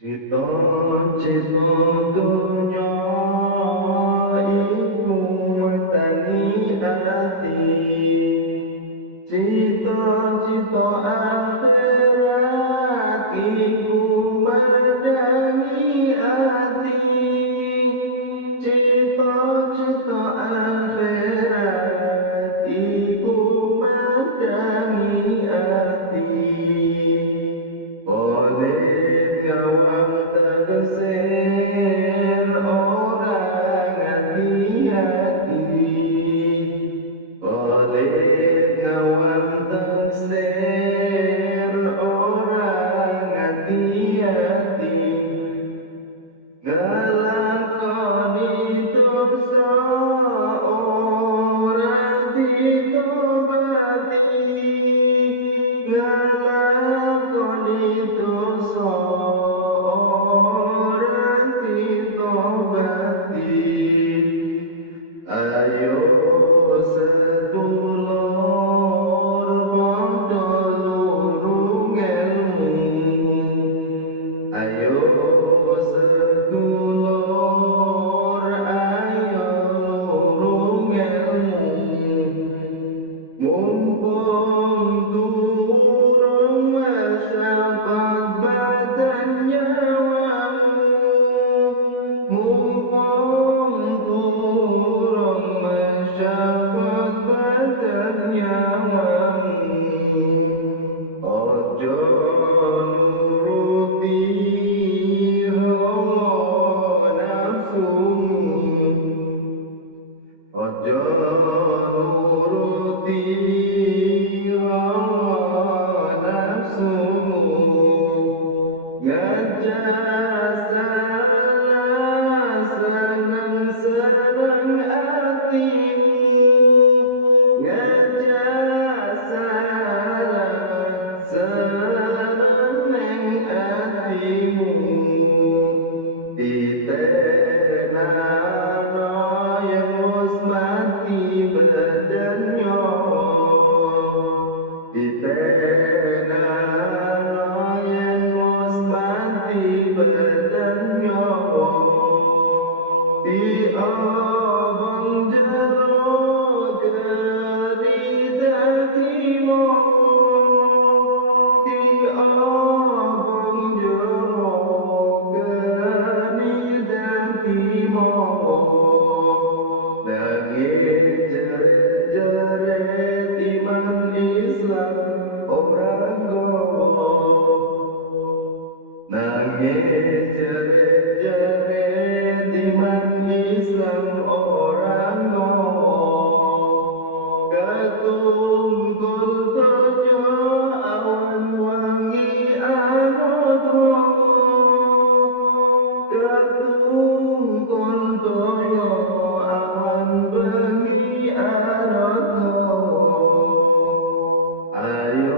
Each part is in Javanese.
Cita-cita dunya iku mateni ati, cita-cita akhirat iku madani ati, cita-cita akhirat iku madani ati. Oleh ngawang tegesir orang hati-hati, oleh ngawang tegesir orang hati-hati, ngelakoni dosa orang ditobati, ngelakoni dosa orang ditobati. Ayo sedulur padha lurung ilmu, ayo sedulur ayo lurung ilmu, mumpung durung masyarakat badan nyawamu, mumpung durung masyarakat badan nyawamu. Ojo nuruti hawa nafsumu, ojo nuruti hawa nafsumu, ngajak salah seneng-seneng hatimu, ngajak salah seneng hatimu. Ditenano yang wis mati badan nyawa, ditenano yang wis mati badan nyawa, diobong jero geni dadi mawa, diobong jero geni dadi mawa. Nanging jerit-jerit iman Islam orang gowo, nanging jerit-jerit iman Islam orang gowo. Ketungkul donya awan wangi anut wawa, ketungkul donya awan bengi anut wawa. Ayo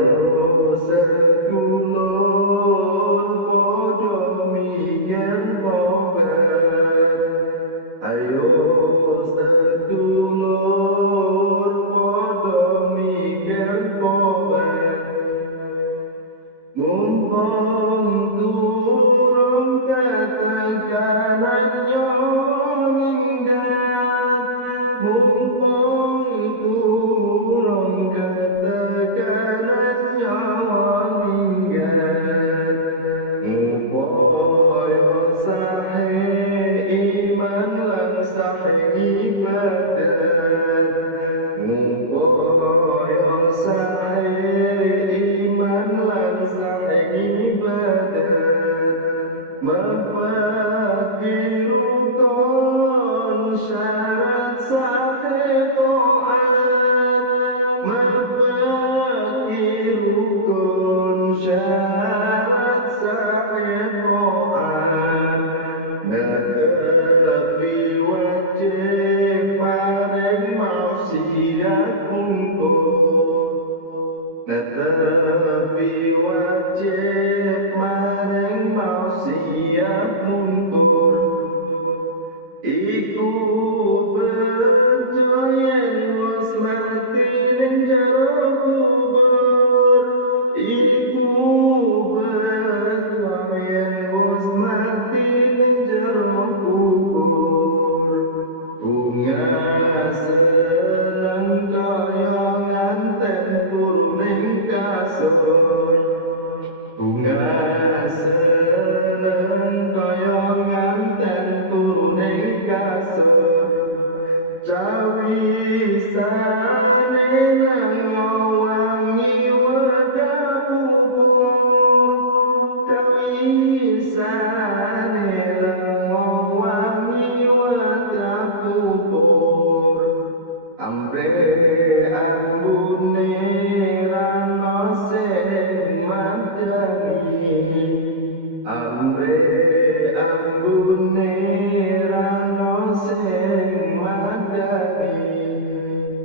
sedulur padha mikir tobat, ayo sedulur padha mikir tobat, mumpung durung ketekanan nyawa minggat, mumpung durung ketekanan nyawa minggat, upaya sahih iman lan sahih ibadat, upaya sahih iman lan sahih ibadat, mafakir rukun syarat sahih taat, mafakir rukun syarat sahih taat, netepi wajib paring maksiat mungkur, netepi wajib maring maksiat mungkur. Amre ambune rano sing mandani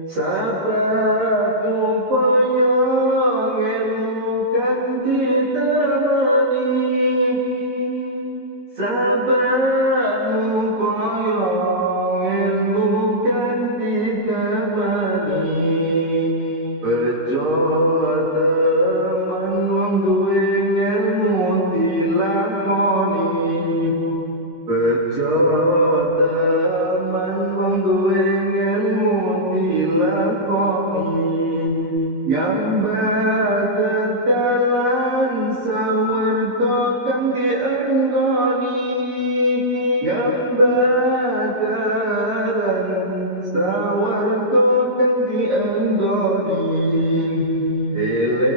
sabab upaya ilmu kan ditemani sabab upaya ilmu kan ditemani bejo teman wong duwe ilmu dilakoni bejo teman wong duwe ilmu dilakoni gambar tetalan sawerta kang dienggoni gambar tetalan sawerta kang dienggoni ele